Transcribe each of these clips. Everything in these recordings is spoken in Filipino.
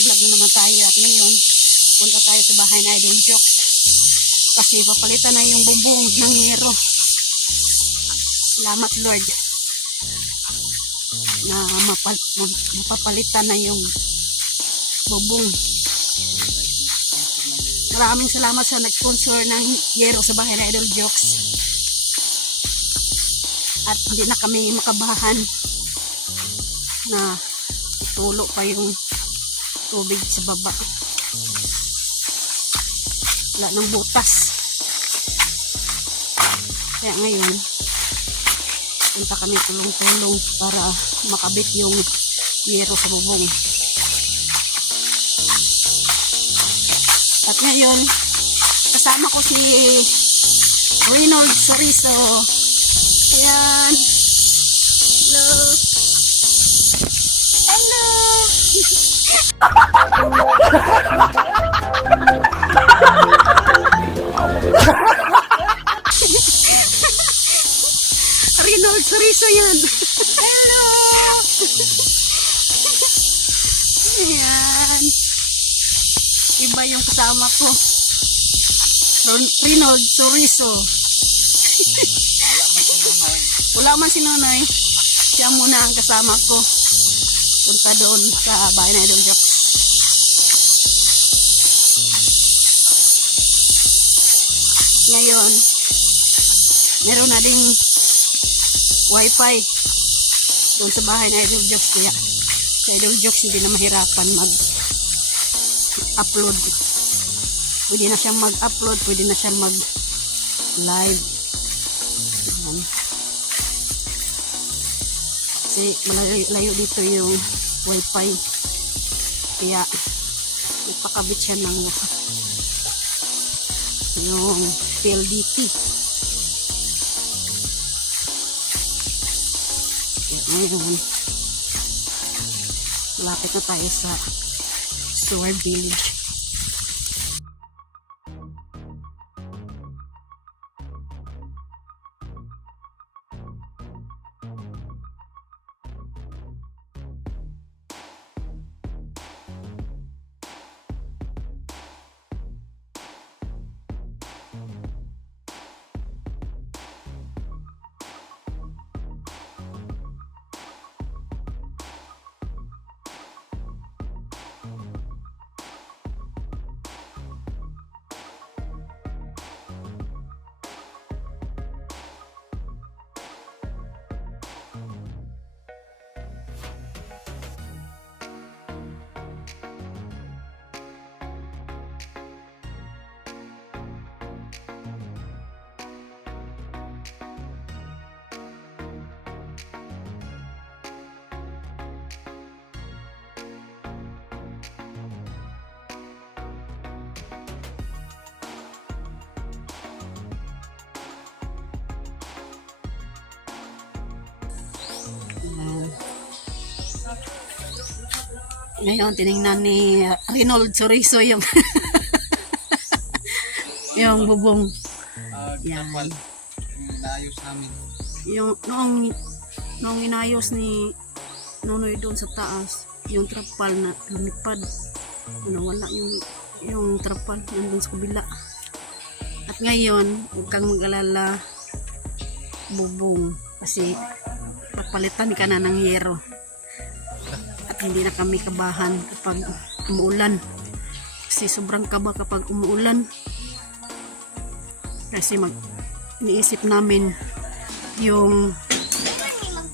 vlog na naman tayo at ngayon punta tayo sa bahay na Idol Jokes kasi papalitan na yung bubong ng yero. Salamat Lord na mapapalitan na yung bubong. Maraming salamat sa nag-sponsor ng yero sa bahay na Idol Jokes at hindi na kami makabahan na tulo pa yung tubig sa baba. Wala nang butas. Kaya ngayon punta kami tulong-tulong para makabit yung yero sa bubong. At ngayon kasama ko si Reynold Soriso. Ayan. Hello. Hello. Reynold Soriso yan. Hello. Ayan. Iba yung kasama ko. Reynold Soriso. Wala man si Nonoy. Siya muna ang kasama ko. Punta doon sa bahay na Idol Jokes. Ngayon, meron na ding wifi doon sa bahay na Idol Jokes. Kaya sa Idol Jokes hindi na mahirapan mag-upload. Pwede na siyang mag-upload, pwede na siyang mag-live. Kasi malayo dito yung wifi. Kaya nagpakabit siya ng yung PLDT. Ngayon malapit na tayo sa Store Village. Ngayon, tinignan ni Reynold Soriso yung yung bubong. Yan. Inaayos namin. Yung noong inayos ni Nonoy doon sa taas, yung trapal na lumipad. Wala yung trapal nandun sa kabila. At ngayon, huwag kang mag-alala bubong kasi papalitan ka na ng yero. Hindi na kami kabahan kapag umuulan kasi sobrang kaba kapag umuulan kasi iniisip namin yung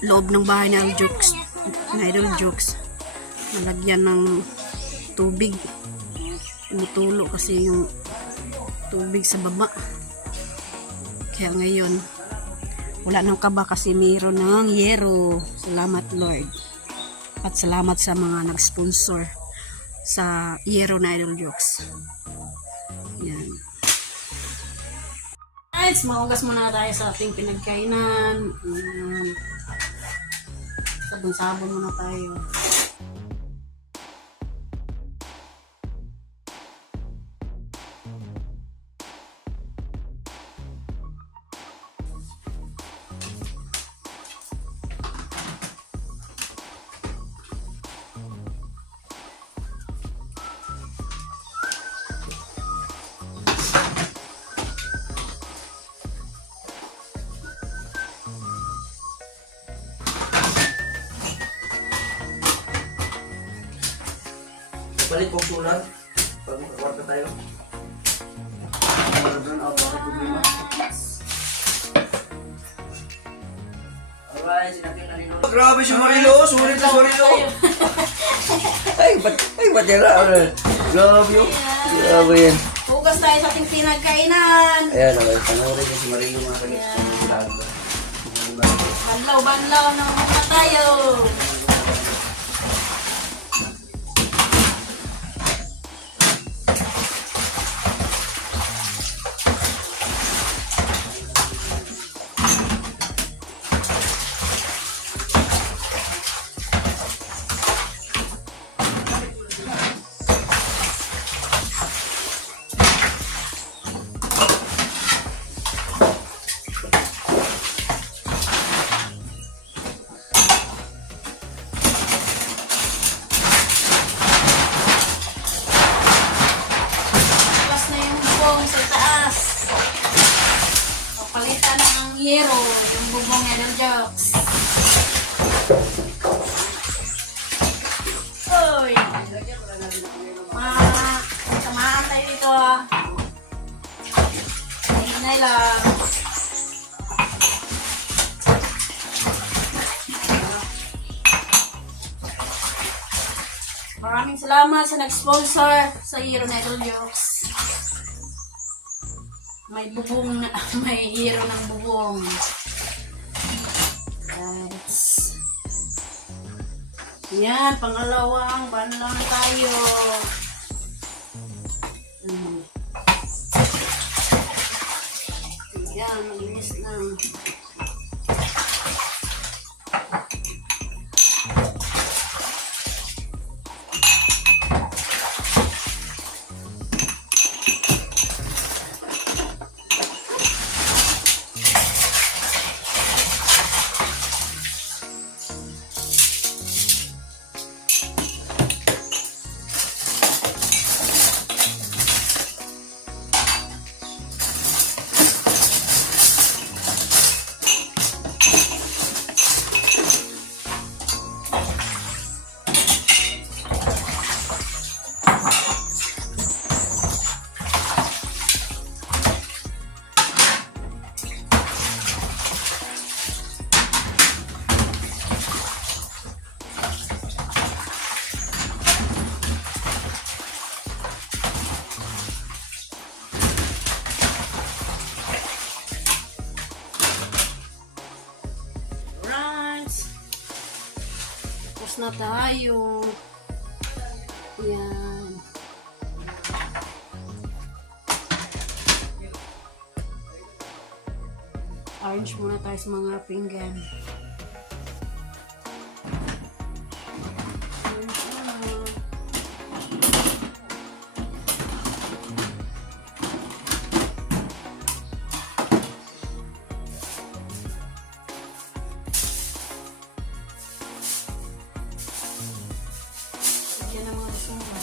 loob ng bahay na Idol Jokes nalagyan ng tubig, tumutulo kasi yung tubig sa baba. Kaya ngayon wala nang kaba kasi mayroon ng yero. Salamat Lord. At salamat sa mga nag-sponsor sa yero na Idol Jokes. Yan. Guys, mahugas muna tayo sa ating pinagkainan. Sabon-sabon muna tayo. Balik kong sulat. Pag makakwarta tayo. Run out ng problema. Alright, sinakyan na rin. Grabe si Marilo. Sulit na Marilo. Ay, ba't yan lang? Grabe yun. Grabe yan. Hugas tayo sa ating pinagkainan. Ayan, okay. Panoorin niyo si Marilo mga kalit. Banlaw na muna tayo. Tapos na yung bubong sa taas. Papalitan na ang yero, yung bubong niya ng jokes. Uy! Tamaan tayo dito ah. Hinay lang. Maraming salamat sa nag-sponsor sa Hero na Idol Jokes. May bubong na, may hero ng bubong. Yes. Yan, pangalawang banlaw na tayo. Yan, malinis na. Na tayo. Yan. Arrange muna tayo sa mga pinggan. Yan ang mga basura.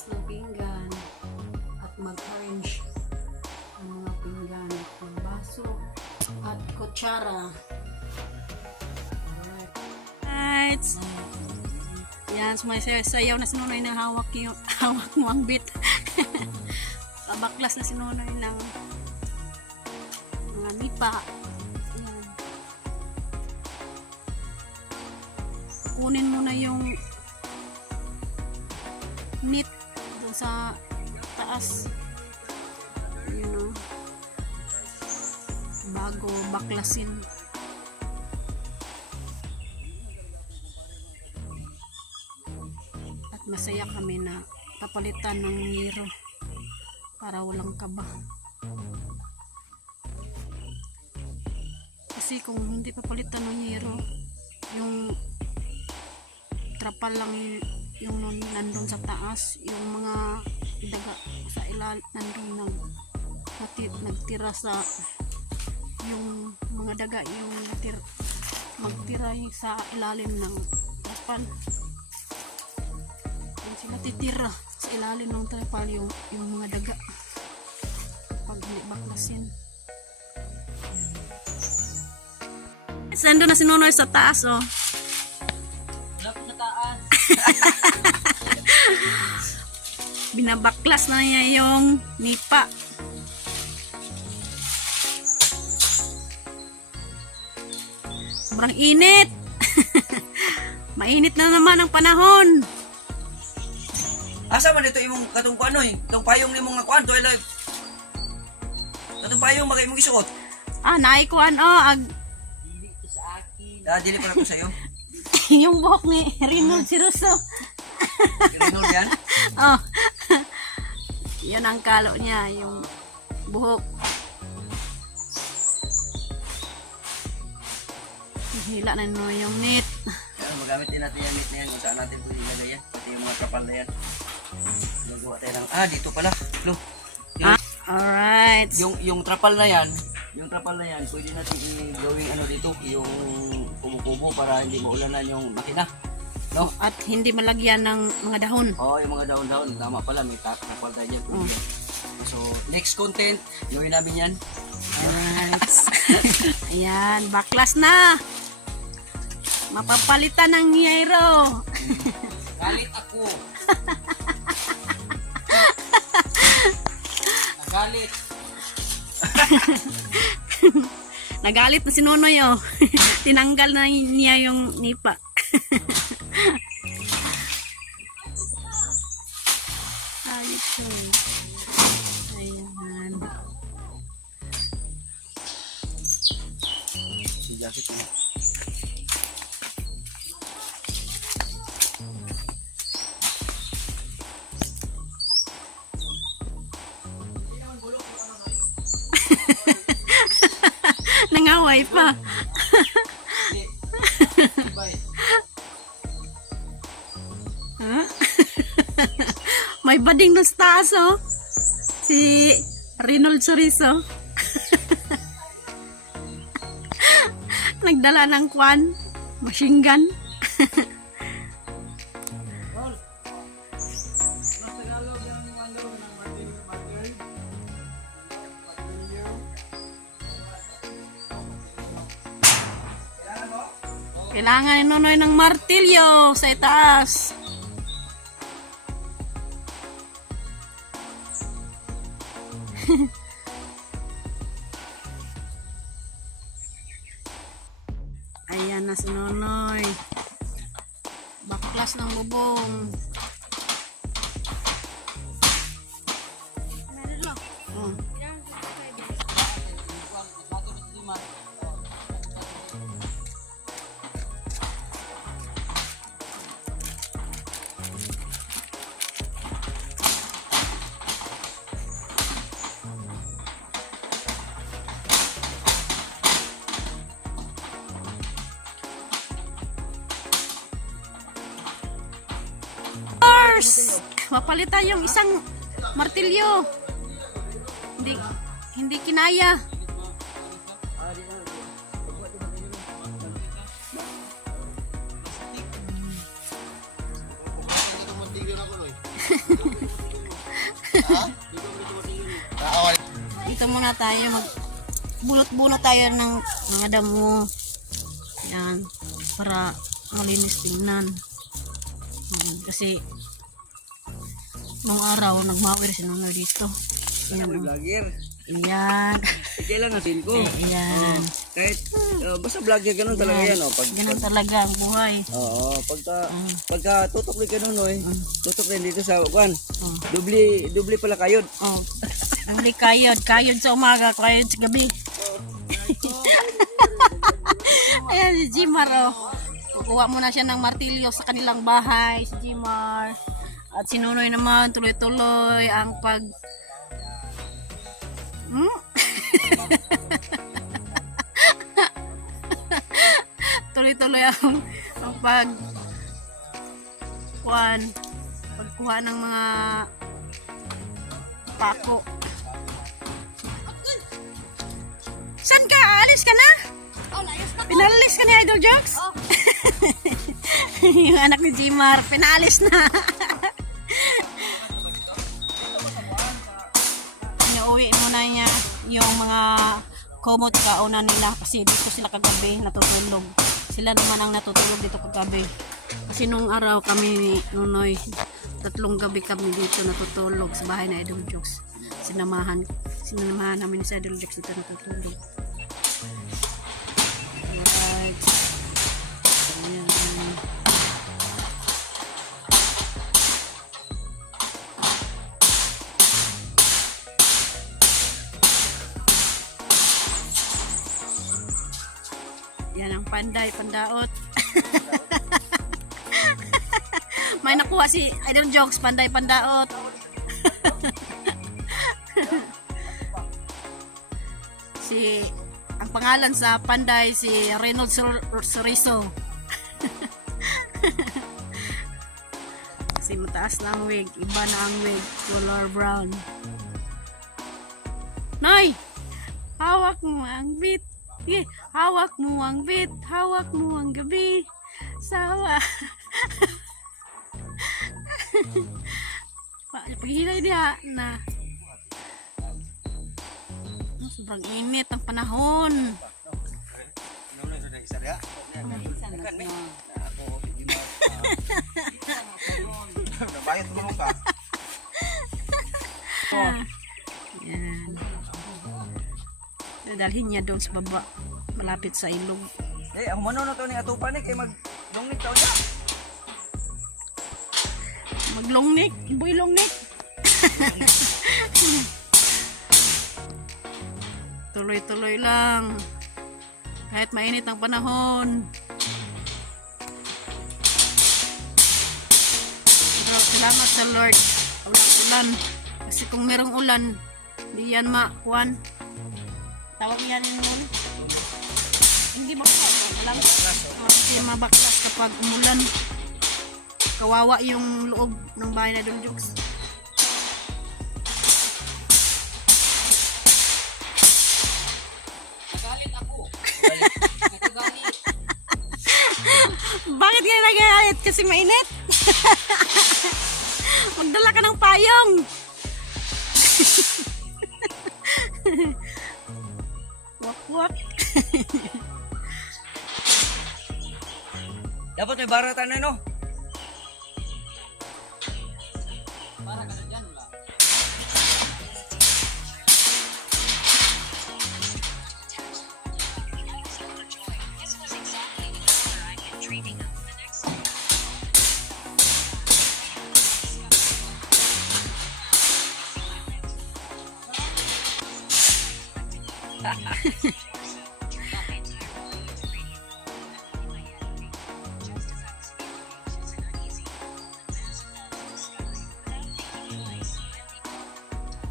magbukas ng pinggan at mag-arrange ang mga pinggan at mga baso at kutsara. Alright. Yan, sumasayaw na si Nonoy ng hawak mo ang bit. Pabaklas na si Nonoy ng mga nipa. Yan. Kunin mo na yung knit doon sa taas. You know, bago baklasin. At masaya kami na papalitan ng niro para walang kaba. Kasi kung hindi papalitan ng niro, yung trapal lang yung nandun sa taas, yung mga daga sa ilalim nandun nagtira sa yung mga daga yung magtira yung sa ilalim ng trapal. Yung sila titira sa ilalim ng trapal yung mga daga pag hindi baklasin. Sando na si Nonoy sa taas, oh. Binabaklas na niya yung nipa. Sobrang init. Mainit na naman ang panahon. Asa man dito imong katong kuanoy? Itong payong nimong nga kuan to ilay. Katong payong magay mong isuot. Naikuan ag Dili pa na to sa'yo. yung buhok ni Rino Siruso. Rinol yan. Oh. Yun ang kalo niya, yung buhok. Hila na no yung knit. Kaya magamit din natin yung knit na yan kung saan natin ito ilagay yan. Pati yung mga kapal na yan. Gagawa tayo ng, dito pala. Lo. Alright. Yung trapal na yan, pwede natin i-gawing dito, yung kubo-kubo para hindi maulanan yung makina. No? At hindi malagyan ng mga dahon. Yung mga dahon-dahon. Tama pala, may tapal tayo dyan. So, next content, gawin namin yan. Alright. Ayan, baklas na. Mapapalitan ng niyero. Galit ako. Nagalit. Nagalit na si Nonoy, oh. Tinanggal na niya yung nipa. Ayos ko. Ayan. Si jacket mo. Nangaway pa. Huh? May bading na sa taas, oh. Si Reynold Soriso. Nagdala ng kwan, machine gun. Kailangan ni Nonoy ng martilyo sa itaas. Ayan na si Nonoy. Baklas ng bubong. Oh. Mapalitan yung isang martilyo. Hindi kinaya. Dito muna tayo, magbunot-bunot tayo ng mga damo. Yan, para malinis tingnan. Kasi nung araw, nagmawir si Nonoy dito. Yan, Vlogger. yan. Kailan natin ko. Yan. Kahit basta vlogger ganun talaga yan. Oh. Ganun talaga ang buhay. Oo, pagka tutok ni Kanunoy, tutok din dito sa kwan. Oh. Dubli pala kayod. Oh. Hindi kayod. Kayod sa umaga, kayod sa gabi. Ayan si Jimar, oh. Kukuha muna siya ng martilyo sa kanilang bahay, si Jimar. At si Nonoy naman, tuloy-tuloy ang tuloy-tuloy ang pagkuha ng mga pako. San ka? Alis ka na? Pinalis ka ni Idol Jokes? Yung anak ni Jimar, pinalis na. Inuwi muna niya yung mga komot kauna nila kasi dito sila kagabi natutulog. Sila naman ang natutulog dito kagabi. Kasi nung araw kami ni Nonoy, 3 gabi kami dito natutulog sa bahay na Idol Jokes. Sinamahan namin sa Idol Jokes dito natutulog. Alright. Ayan. Yan ang pandaot. May nakuha si Idol Jokes, pandaot. Ang pangalan sa panday si Reynolds Soriso. Kasi mataas na ang wig, iba na ang wig, color brown. Nay! Hawak mo ang bit. Hawak mo ang bit, hawak mo ang gabi. Sawa. Paghilay niya na sobrang init ang panahon. Yan. Dalhin niya doon sa baba, malapit sa ilog. Ako manono to ni atupan ni kay maglungnik taw niya. Maglungnik, boy lungnik. Tuloy-tuloy lang. Kahit mainit ang panahon. Pero salamat sa Lord. Ulan. Kasi kung merong ulan, hindi yan makuhan. Tawag yan yung hindi baklas. Hindi mabaklas kapag umulan. Kawawa yung loob ng bahay na Idol Jokes. Nagalit ako. Nagalit. Bakit kayo nagalit? Kasi mainit? Magdala ka ng payong. Wak-wak. Dapat may baratan na no. Para ka na dyan, wala.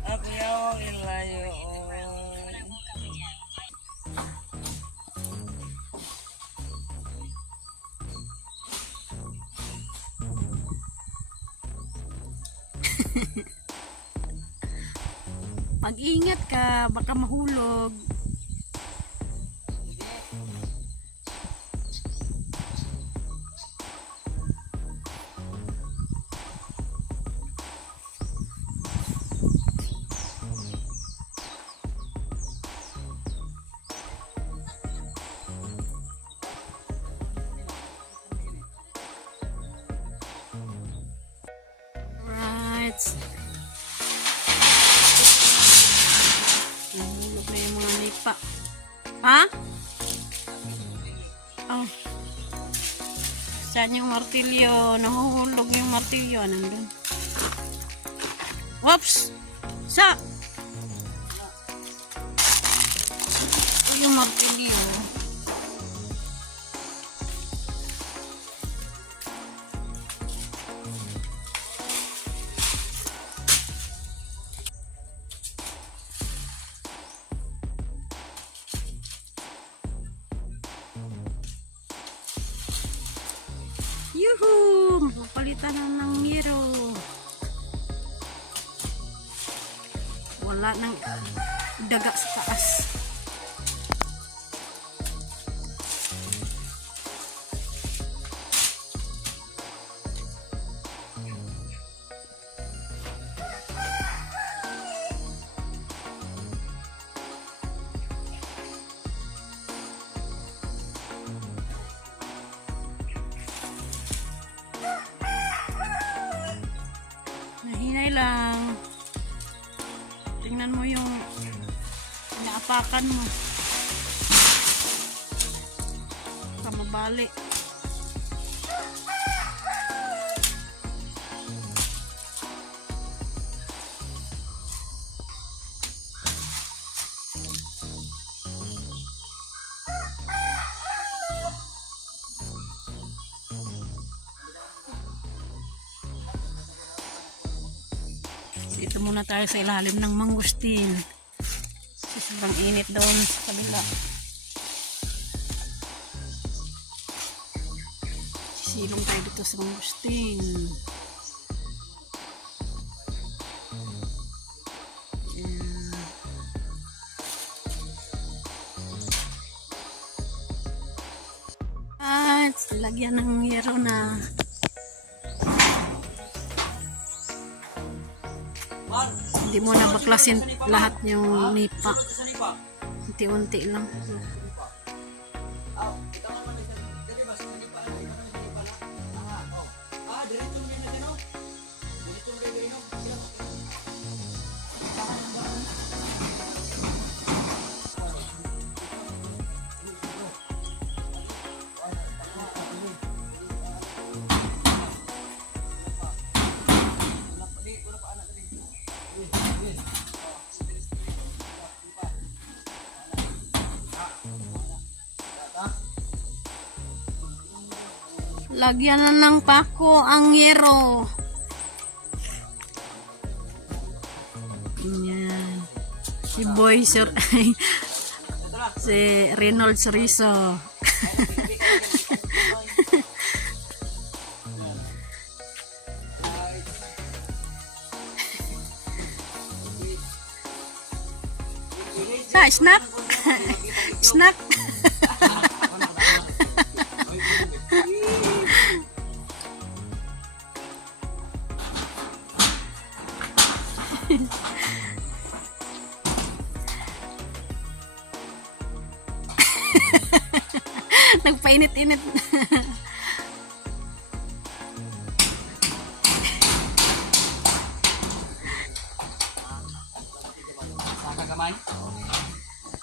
Ako yawang ilayo. Mag-ingat ka, baka mahulog. Ha? Oh. Saan yung martilyo? Nahuhulog yung martilyo. Nandun. Whoops! Sa! Ito yung martilyo. Yuhu! Mapapalitan na ng hero. Wala nang daga sa taas. Nahinay lang. Tingnan mo yung inaapakan mo. Kamabali. Dito muna tayo sa ilalim ng mangustin. Kasi sobrang init doon sa kabila. Sisilong tayo dito sa mangustin. At lagyan ng hero na. Hindi mo na baklasin lahat yung nipa. Unti-unti lang. Lagyan na ng pako ang hero. Yan. Si Boy Sir si Reynolds Rizzo. Snack. Snack. Nagpainit-init.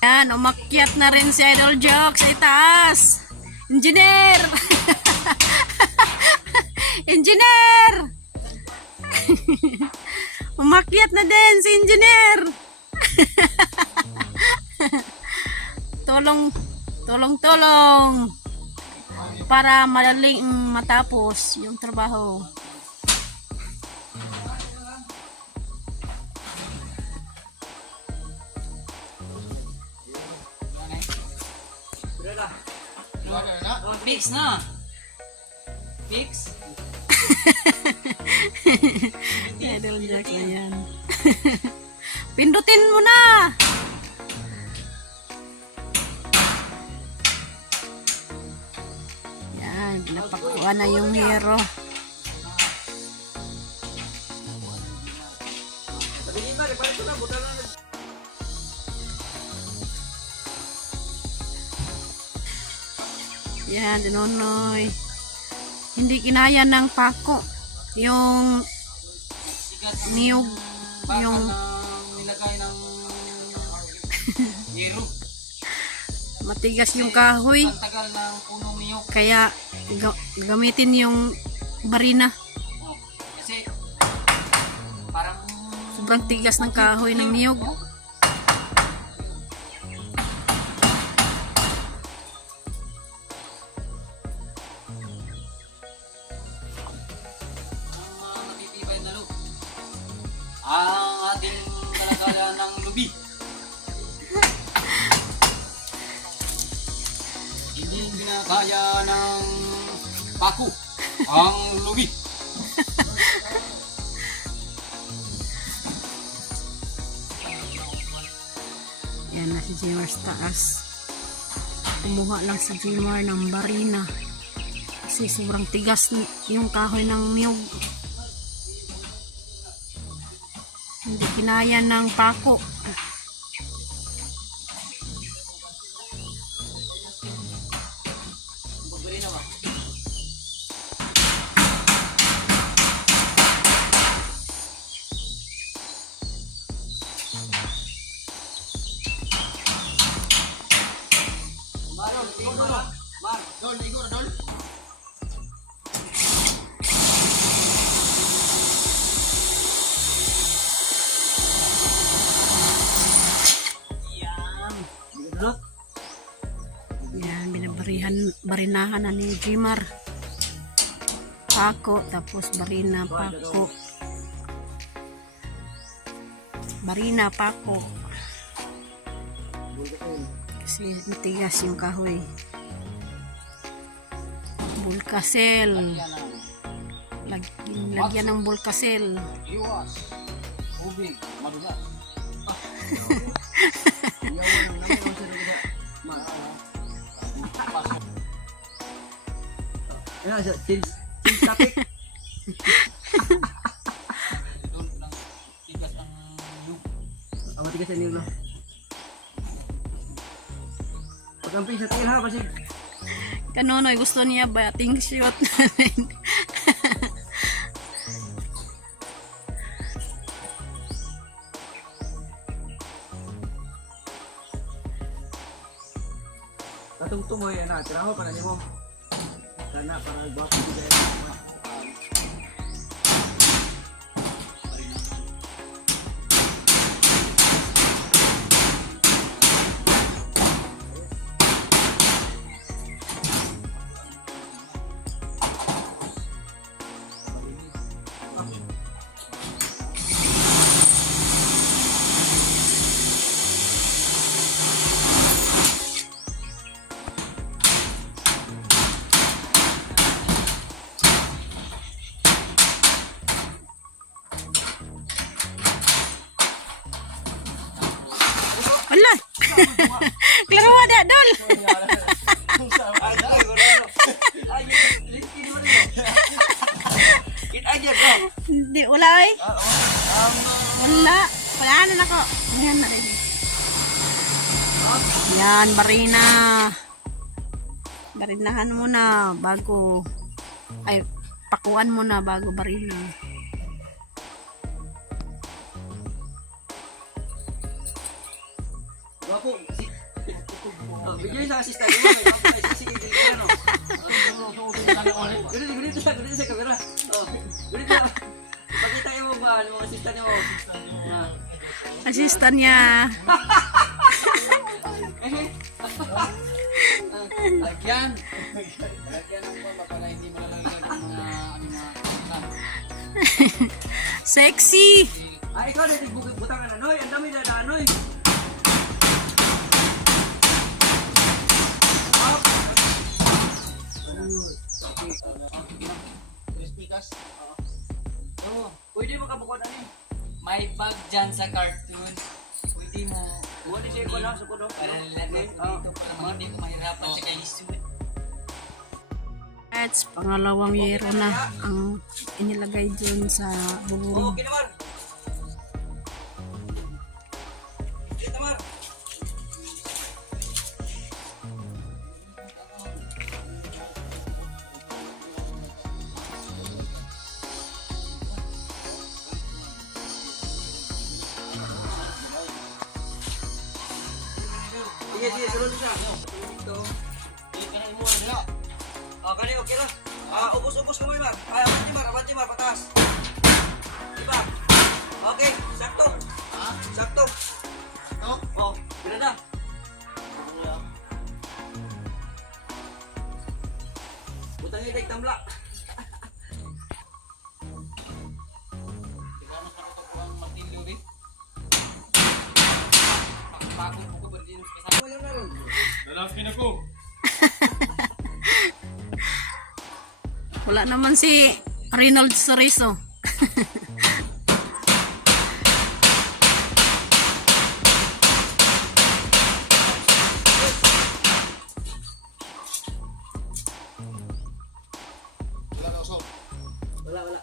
Yan, umakyat na rin si Idol Joke sa itaas. Engineer! Engineer! Umakyat na din si Engineer! Tulong para madaling matapos yung trabaho. Fix na. Fix. Idol Jack na yan. Pindutin mo na! Yan, napakuha na yung hero. Yan, Dinonoy. Hindi kinaya ng pako. Yung niyog. Yung nilagay ng hero. Matigas yung kahoy. Ang tagal ng punong niyog. Kaya gamitin yung barina. Oh, kasi parang Sobrang tigas ng kahoy ng niyog. ang mga matitibay na loob. Ang ating kalagalan ng lubi. Hindi binakaya ng pako ang lubi. Yan na si Jimar sa taas. Kumuha lang si Jimar ng barina. Kasi sobrang tigas yung kahoy ng niyog. Hindi kinaya ng pako. Dudot. Yan, barinahan na ni Jimar. Pako, tapos barina, pako. Barina, pako. Kasi matigas yung kahoy. Bulkasel. Lagyan ng bulkasel. Iwas. Ubig. Madulas. Yan, change topic. Doon lang tigas ng niyog. Ang matigas yan yung pagkamping sa tingin ha, kasi Kanonoy, gusto niya batting shot. katungtong mo yan na, tiraho pa na niyo mo. Kana, para nagbapo ko dyan. Wala! Klaro ada, Dol! Hindi, wala eh. Wala. Wala na ako. Yan na rin. Yan, barina. Barinahan mo na bago, ay, pakuan mo na bago barina. Wapo, bigyan sa assistant mo. Wapo, sige, ano. Ganito sa kamera. Ganito. Pakita mo ba, mga assistant mo. Assistant niya. Lagyan. Lagyan ng bomba para hindi malalagyan ng mga Sexy. Ah, ikaw na butangan na, Noy. Ang dami na na, Noy. Pwede mo kabukod ano eh. may bag dyan sa cartoon. Pwede mo Buwan siya ko lang sa puno. para dito para hindi mo mahirapan sa kaisuit. At pangalawang yero na ang inilagay dun sa bubong. Okay naman. Dito naman. Sige, sunod siya. ito. Hindi ka na imuha nila. Kani okay lang. Ubos-ubos mo Mar. Abante Mar, patas. Diba? Okay, sakto. Ha? Sakto. Ito? Oh, pila na. Butang itig tambla. Di ba mas nakatuko ang matilyo rin? Pakong ko ba din sa kasama? Wala na rin. Lalaki na ko. Wala naman si Reynold Soriso. Wala na usok. Wala.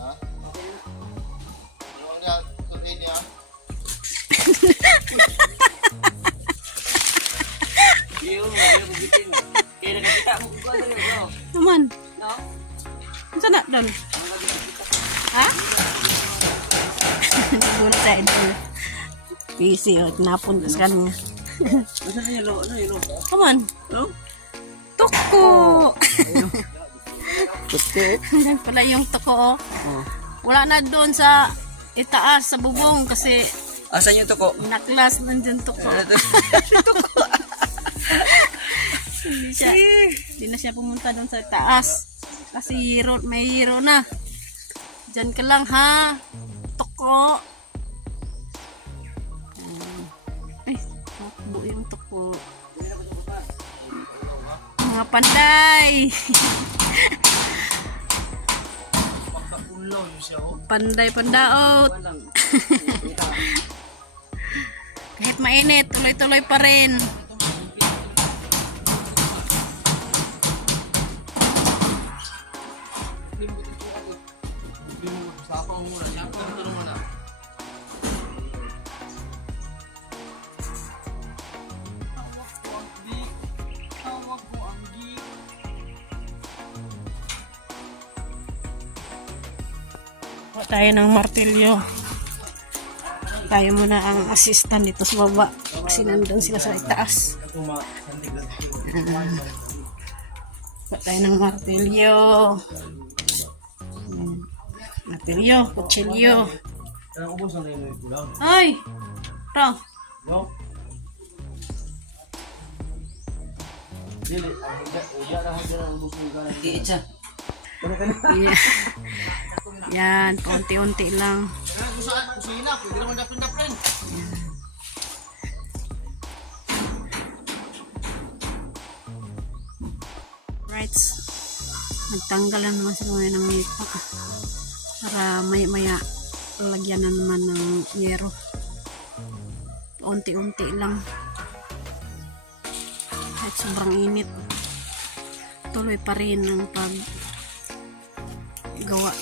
Ha? Okay na. Ano niya? Okay niya? Iyo, bitin. Kaya nakakita mo ko ano bro. Naman. No? Saan na doon? Ha? Nagulat sa idol. Busy o. Napunta sa kanya. Masa na yelo? Ano yelo? Come on. Oh? Tuko! Puti. Yan pala yung tuko. Oh. Oh. Wala na doon sa itaas, sa bubong kasi Asan yung toko? naklas nandyan tuko. Hindi na siya pumunta doon sa taas. Kasi may hero na. Diyan ka lang ha. Tuko. Ay, takbo yung tuko. Mga panday. Pagkaulaw yun siya oh. Panday pandaot. Kahit mainit, tuloy-tuloy pa rin. Sapa mo muna. Sapa mo muna muna. Tawag ko ang gi. Kuha tayo ng martilyo. Tayo muna ang assistant dito sa baba. Kasi nandun sila sa itaas. Kuha tayo ng martilyo. Martilyo, kutsilyo. Kaya ubos na rin yung kulang. Ay! Ito. No? Dili, iya na hanggang ang ubos yung kulang. Iitsa. Yeah. Yan, paunti-unti lang. Kung saan, kusina, pwede naman dapin-dapin. Right. Nagtanggal na naman sila ngayon ng nipa. Para maya-maya lagyan na naman ng yero. Paunti-unti lang. Kahit sobrang init. Tuloy pa rin ang paggawa.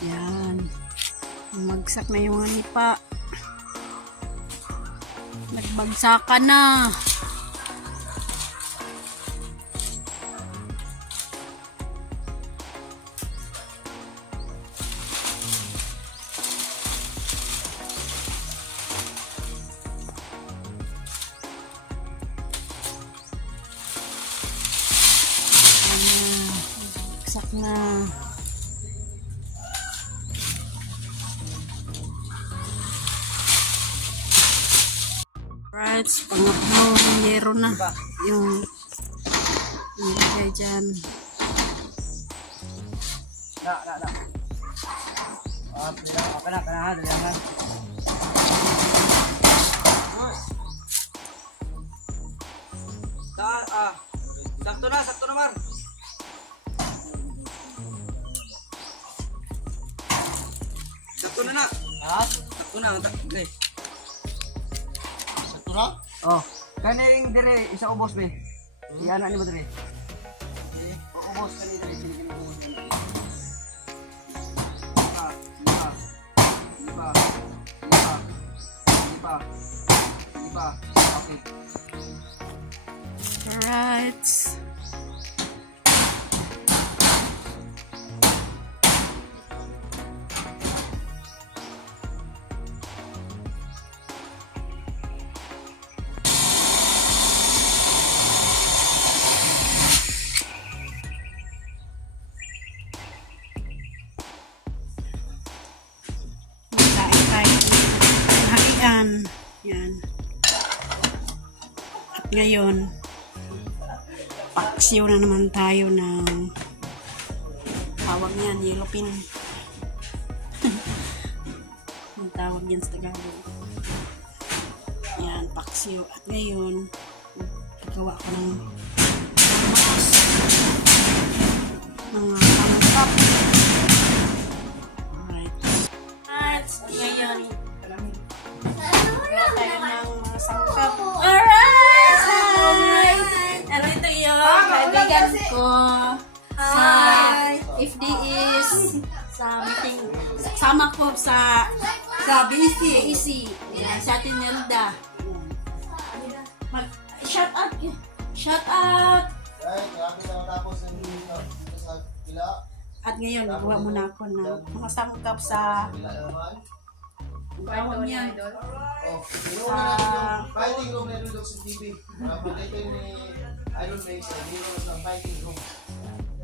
Yan. Magsak na yung mga nipa. Nagbagsakan na. Bagsak na. Right, pangatlo ng yero na yung nilagay dyan. Na. Kana ha, dali lang. Sakto na, Mar. Sakto na. Ha? Sakto na, okay. Sakto na? Oh, kaning dire isa ubos be. Iyan ni mo dire. Ubos kani dire sini ubos kani. Lipa. Okay. Alright. Magkain tayo. Haian. Yan. At ngayon, paksiw na naman tayo ng tawag niyan, yellow pin. Ang tawag yan sa Tagalog. Yan, paksiw. At ngayon, gagawa ko ng mas mga pangkap. Alright. At ngayon, gagawa tayo ng mga sangkap. Alright! Hi! Ano ito yung kaibigan ko sa FDS sa meeting. Sama ko sa BC. Sa Tinelda. Shout out! Shout out! Right, grabe na matapos ng dito sa pila. At ngayon, nagawa muna ako ng mga sangkap sa Pila naman. tawag niyan. Oh, ginawa na natin yung fighting room na dito sa TV. Pagkita ni Iron Man sa hero ng fighting room.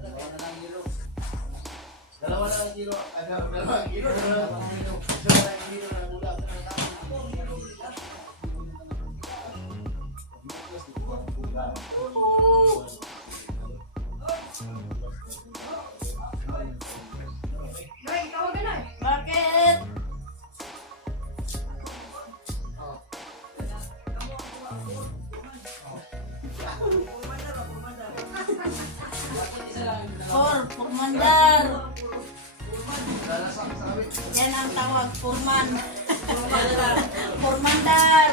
Dalawa na lang hero. Dalawa lang hero na ulat. Bakit? Purmandar. Yan ang tawag, purman. Purmandar.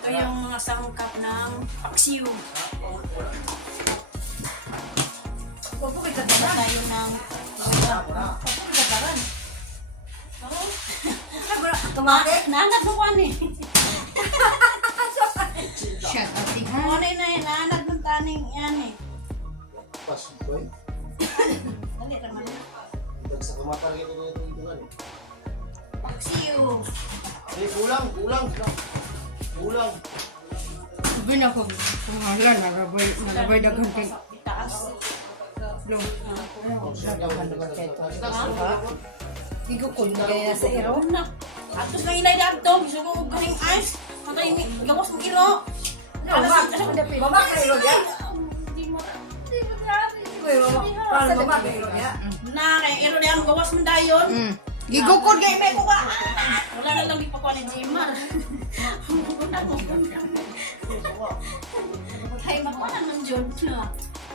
Ito yung mga sangkap ng paksiw. Ito tayo ng Tumakit? Nanag mo kan eh. Shut up, Ano na yun, nanag ng taning yan eh. Pas, boy. Dali naman. Sa kamatar kita na ito ito kan. Paksiw. Eh, kulang. Sabi na ko, kumahalan, nagabay dagan kay Itaas. Lo. Higo ko, kaya sa iro. Na. Atos lang ilay na ito. Gusto ko galing ice. Matay gawas mong iro. Mama kayo ya? Paano mama kayo ya? Na, kaya iro na ang gawas mong dayon. Higo ko, kaya may kuha. Wala na lang di pa ko ni Jimar. Kaya makuha na ng George na.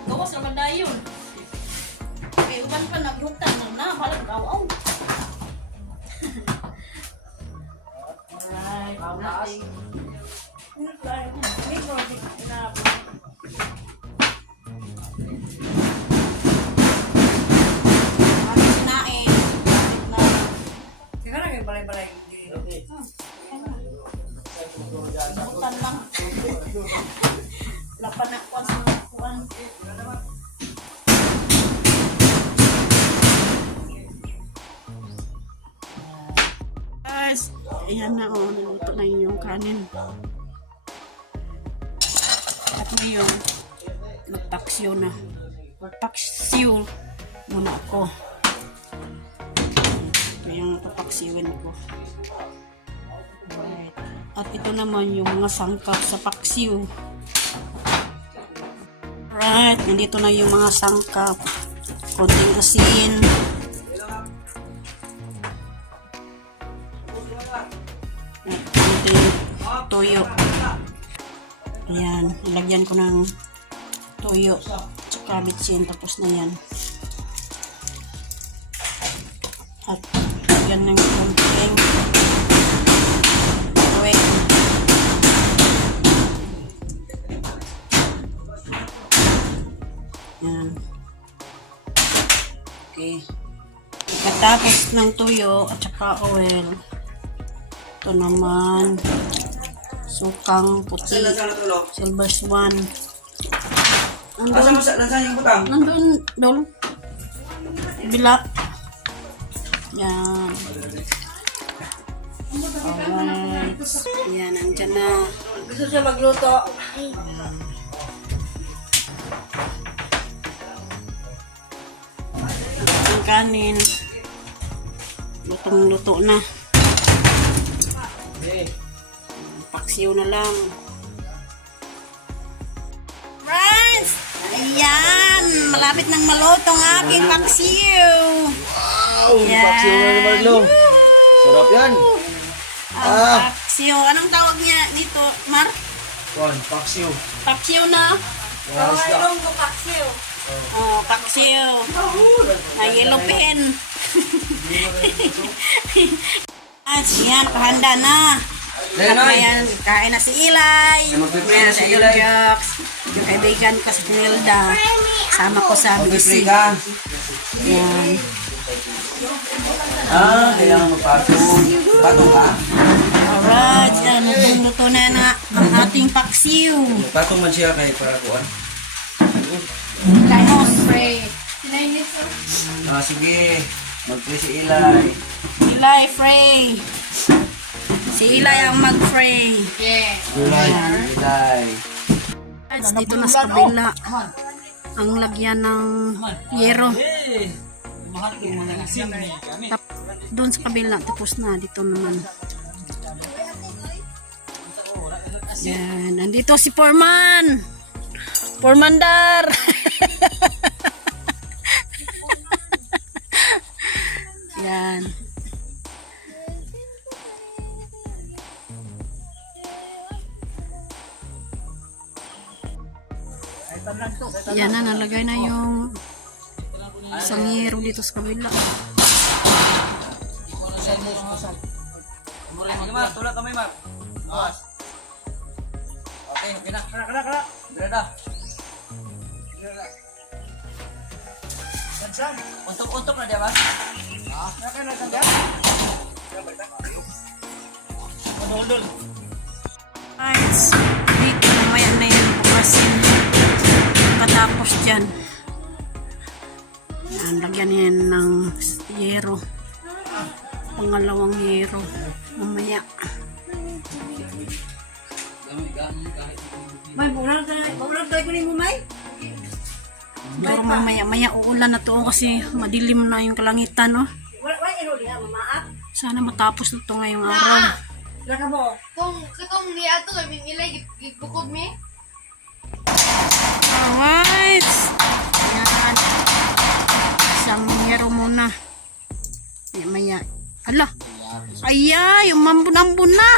Gawas naman dayon. Kaya uban pa nagyuktan na. Balag gawaw. Alright. Nothing. Sinain. Siguro kayo balay-balay. Bukan lang. Lapan na kuan sa mga kuan. Guys, ayan na o. Naluto na yung kanin. At ngayon, magpaksiw na. Magpaksiw muna ako. Ngayon, papaksiwin ko. Alright. At ito naman yung mga sangkap sa paksiw. Right, nandito na yung mga sangkap. Konting asin. At konting toyo. Ayan, ilagyan ko ng toyo. Tsaka bitsin, tapos na yan. At yan ng konting oil. Yan. Okay. Pagkatapos ng tuyo at saka oil, ito naman sukang puti, silver swan. Nandun, Nasaan yung butang? nandun, dol. Bila. Yan. Alright. Yan, nandyan na. Gusto siya magluto. Ang kanin. Lutong-luto na. Paksiw na lang. Friends! Ayan! Malapit nang maluto ang aking paksiw. Wow! Yan. Paksiw na naman, Lo. Sarap yan. Ang paksiw. Anong tawag niya dito, Mar? Juan, paksiw. Paksiw na? Mayroong ko paksiw. Oh, paksiw. Na yellow pen. At yan, kahanda na. At ayan, kain na si Eli. Magpiprito Si si Eli. Jax. Yung kaibigan ko si Nilda. Sama ko sa busy. ka. Yan. Kailangan magpatong. Patong ka? Alright, yan. Luto na na ang ating paksiw. Patong man siya kay para kuan. Kanos. Pray. Sige. Mag-pray si Eli. Eli, Frey. Si Eli ang mag-Frey. Yeah. Eli. At dito na sa kabila. Ang lagyan ng yero. Doon sa kabila, tapos na. Dito naman. Yan. Nandito si Foreman. Formandar. Yan. Yan na, nalagay na yung isang yero dito sa kabila. Sige, Mar. Tulak kami, Mar. Okay, okay na. Kara. Grada. Untuk na dia, Mas. Guys, dito mamaya na yung bukasin. Katapos dyan. Yan, lagyan yan ng yero. Pangalawang yero. Mamaya. May bulan tayo ko ni mo, May? Siguro mamaya uulan na to kasi madilim na yung kalangitan, no? Wala ino diha, mamaak. Sana matapos na to ngayong araw. Wala ka mo. Katong ni ato kami nilay gibukod mi. Alright. Yan. Isang yero muna. Maya. Hala. Aya, yung mambun-ambun na.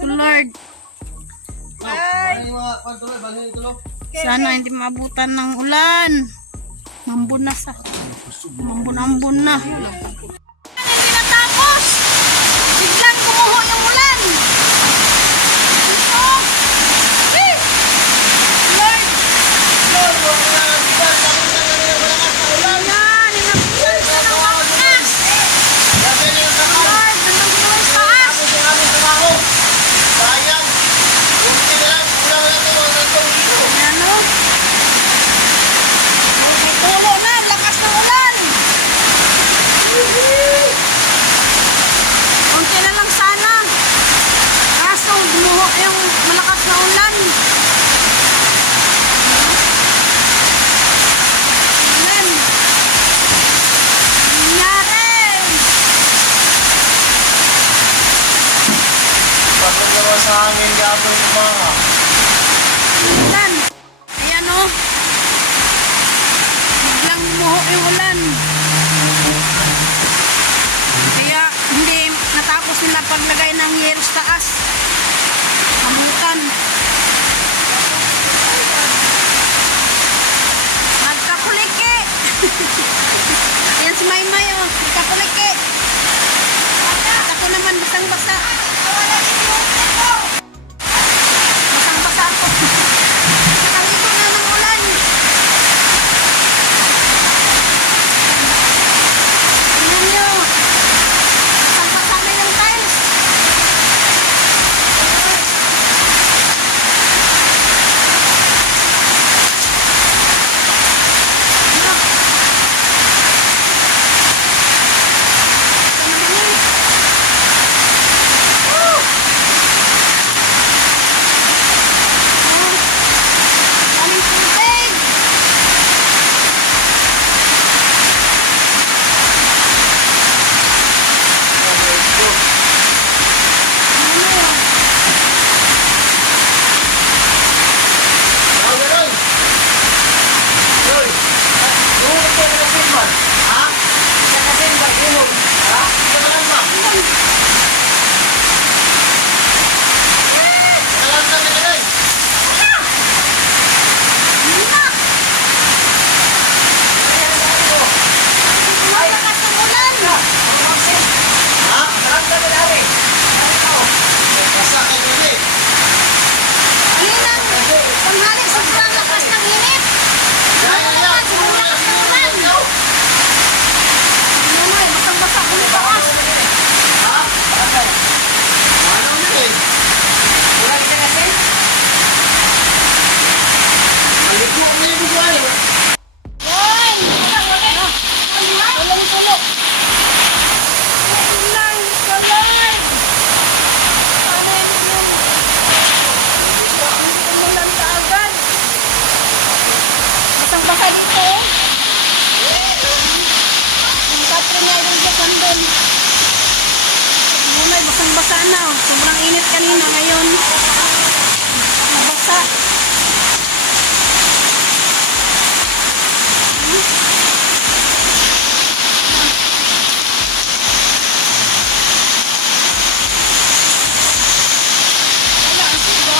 Lord. Sana hindi maabutan ng ulan. Mambun na sa. Mambun-ambun na. Hindi natapos. Biglang kumuho yung ulan. Ito. Eh. Lord. Ayan, inabutan sa ng wakas. Lord, nandun doon sa taas. Sayang. Kunti na lang. Kulang lang ito. Ayan, no? May tulo na, lakas ng ulan. Ulan. Ayan o. Biglang muho yung ulan. Kaya hindi natapos nila paglagay ng yero sa taas. Kamutan. Nagkapuliki. Ayan si Maymay o. Nagkapuliki. At ako naman basang-basa. Basang-basa ako. Nakaligo na ng ulan. Tingnan nyo. Basang-basa na yung tiles. Ano? Ito naman yun. Woo! Daming tubig. Malakas ang ulan. Alinang tanghali sobrang lakas ng init. Sobrang lakas ng ulan. Ano na, basang-basa ko yung taas. Hoy! Walang tulo. Ulan, kalan. Sana yung umulan kaagad. Basang-basa dito. Ang Catherine ay nandiyan doon. Mulay, basang-basa na. Sobrang init kanina ngayon. Nabasa. Wala ang sugo.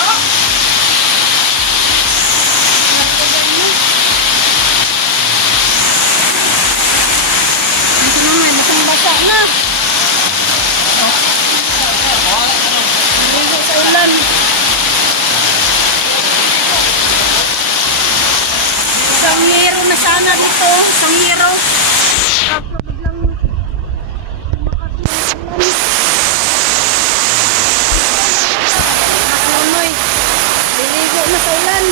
Ito naman, basang-basa na. Naligo sa ulan. Isang hero na sana dito. Isang hero. Tapos biglang lumakas ng ulan. Nakunoy. Naligo na sa ulan.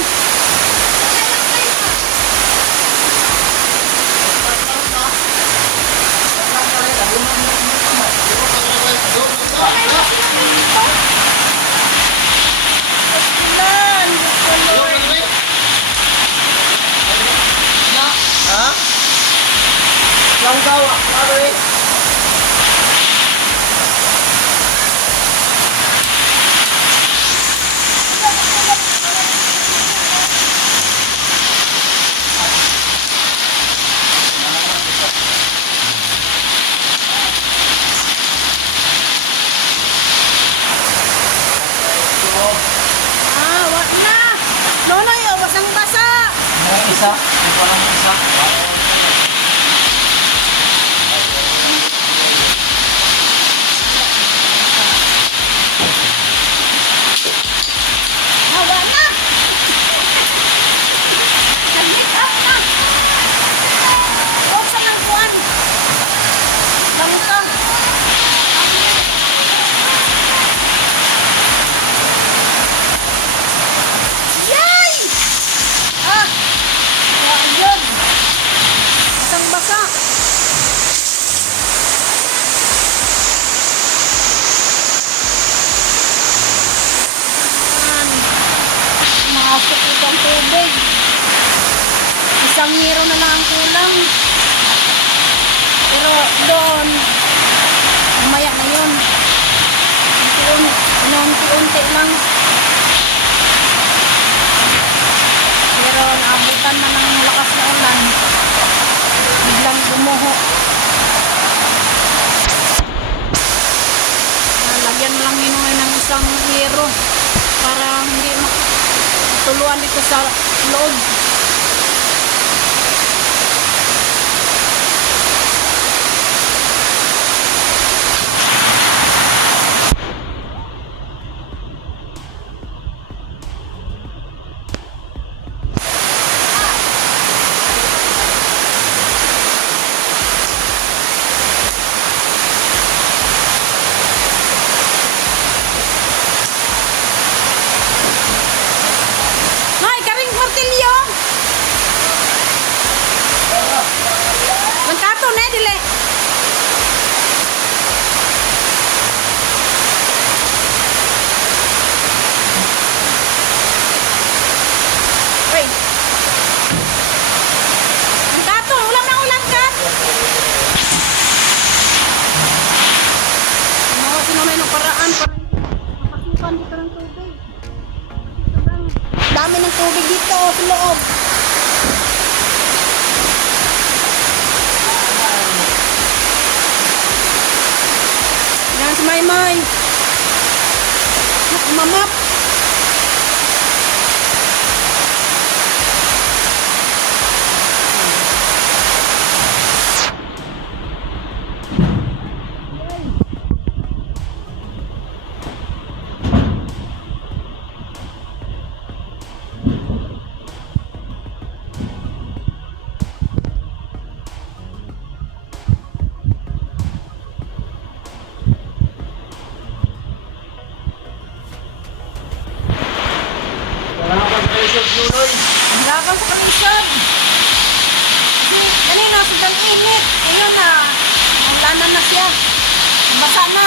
Ulan. Tuloy. Wag na. Nonoy, basang-basa. Isa? Ito lang isa. Wag na. Nag-make-up na. Huwag sa ng kuwan. Bangka. Yay! Yun. Basang-basa. Masok ito ang tubig. Isang hero na lang ang kulang. Pero doon, umaya na yun. Unti-unti lang. Pero naabutan na ng lakas na ulan. Biglang gumuho. Lagyan mo lang Ninoy ng isang hero para hindi matuluan dito sa loob. Nay, karing martilyo. Langkato na dili. Hey. Langkato, ulam na ulam ka. Sino may nung paraan para mapasukan dito ng tubig. Sobrang dami ng tubig dito sa loob. Yan si Maymay. Mamap. Salamat kayo sa Nunoy. Ang laban sa kalisod. Kasi kanina sobrang init. Ayun na. Ang lanan na siya. Basa na.